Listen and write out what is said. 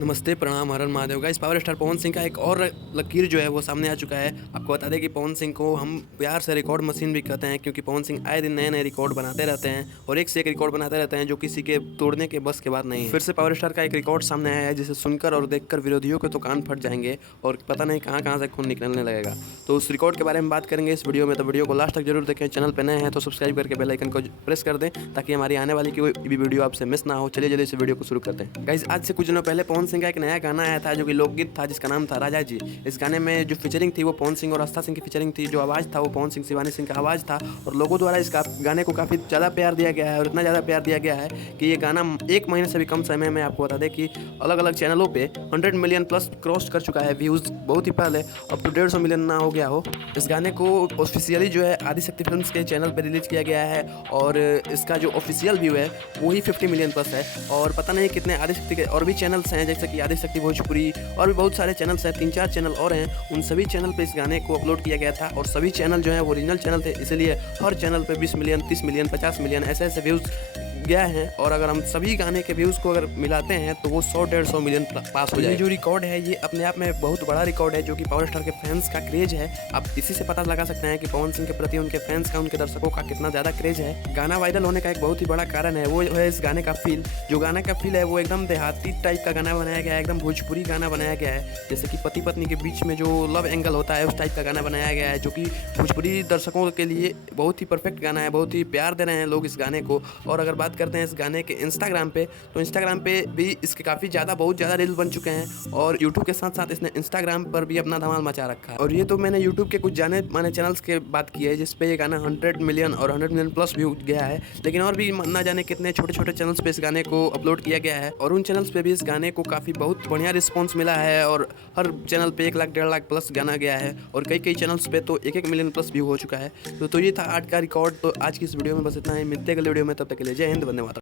नमस्ते, प्रणाम, हर हर Mahadev. Guys, power star Pawan Singh का एक और लकीर जो है वो सामने आ चुका है। आपको बता दें कि पवन सिंह को हम प्यार से रिकॉर्ड मशीन भी कहते हैं, क्योंकि पवन सिंह आए दिन नए-नए रिकॉर्ड बनाते रहते हैं और एक से एक रिकॉर्ड बनाते रहते हैं जो किसी के तोड़ने के बस के बात नहीं है। फिर से पावर स्टार का एक रिकॉर्ड सामने आया है जिसे सुनकर और देखकर विरोधियों के तो कान फट जाएंगे और पता नहीं कहाँ-कहाँ से खून निकलने लगेगा। तो उस रिकॉर्ड के बारे में बात करेंगे इस वीडियो में, तो वीडियो को लास्ट तक जरूर देखें। चैनल पर नए हैं तो सब्सक्राइब करके बेल आइकन को प्रेस कर दें ताकि हमारी आने वाली कोई भी वीडियो आपसे मिस ना हो। चलिए जल्दी से वीडियो को शुरू करते हैं। गाइस, आज से कुछ दिनों पहले पवन सिंह का एक नया गाना आया था जो कि लोकगीत था, जिसका नाम था राजा जी। इस गाने में जो फीचरिंग थी वो पवन सिंह और आस्था सिंह की फीचरिंग थी। जो आवाज़ था वो पवन सिंह शिवानी सिंह का आवाज़ था और लोगों द्वारा इस गाने को काफ़ी ज़्यादा प्यार दिया गया है और इतना ज़्यादा प्यार दिया गया है कि ये गाना 1 महीने से भी कम समय में, आपको बता दें कि अलग अलग चैनलों पे 100 मिलियन प्लस क्रॉस कर चुका है व्यूज़ बहुत ही पहले। अब तो 150 मिलियन ना हो गया हो। इस गाने को ऑफिशियली जो है आदिशक्ति फिल्म्स के चैनल पर रिलीज किया गया है और इसका जो ऑफिशियल व्यू है वही 50 मिलियन प्लस है। और पता नहीं कितने आदिशक्ति के और भी चैनल्स हैं, जैसे कि आदिशक्ति भोजपुरी और भी बहुत सारे चैनल्स हैं, 3-4 चैनल और हैं। उन सभी चैनल पे इस गाने को अपलोड किया गया था और सभी चैनल जो हैं वो ओरिजिनल चैनल थे, इसलिए हर चैनल पे 20 मिलियन, 30 मिलियन, 50 मिलियन ऐसे व्यूज़ गया है। और अगर हम सभी गाने के व्यूज़ को अगर मिलाते हैं तो वो 100-150 मिलियन पास हो जाए। ये जो रिकॉर्ड है ये अपने आप में बहुत बड़ा रिकॉर्ड है जो कि पावर स्टार के फैंस का क्रेज है। आप इसी से पता लगा सकते हैं कि पवन सिंह के प्रति उनके फैंस का, उनके दर्शकों का कितना ज़्यादा क्रेज है। गाना वायरल होने का एक बहुत ही बड़ा कारण है वो है इस गाने का फील। जो गाने का फील है वो एकदम देहाती टाइप का गाना बनाया गया है, एकदम भोजपुरी गाना बनाया गया है। जैसे कि पति पत्नी के बीच में जो लव एंगल होता है उस टाइप का गाना बनाया गया है, जो कि भोजपुरी दर्शकों के लिए बहुत ही परफेक्ट गाना है। बहुत ही प्यार दे रहे हैं लोग इस गाने को। और अगर बात करते हैं इस गाने के इंस्टाग्राम पे, तो इंस्टाग्राम पे भी इसके काफ़ी ज़्यादा, बहुत ज़्यादा रील बन चुके हैं और यूट्यूब के साथ साथ इसने इंस्टाग्राम पर भी अपना धमाल मचा रखा है। और ये तो मैंने यूट्यूब के कुछ जाने माने चैनल्स के बात की है जिस पे ये गाना 100 मिलियन और 100 मिलियन प्लस व्यू गया है, लेकिन और भी ना जाने कितने छोटे छोटे चैनल्स पे इस गाने को अपलोड किया गया है और उन चैनल्स पे भी इस गाने को काफ़ी बहुत बढ़िया रिस्पॉन्स मिला है। और हर चैनल पे 1 लाख 1.5 लाख प्लस गाना गया है और कई चैनल्स पे तो 1-1 मिलियन प्लस व्यू हो चुका है। तो ये था आज का रिकॉर्ड। तो आज की इस वीडियो में बस इतना ही। मिलते हैं अगले वीडियो में, तब तक के लिए जय हिंद, वंदे मातरम।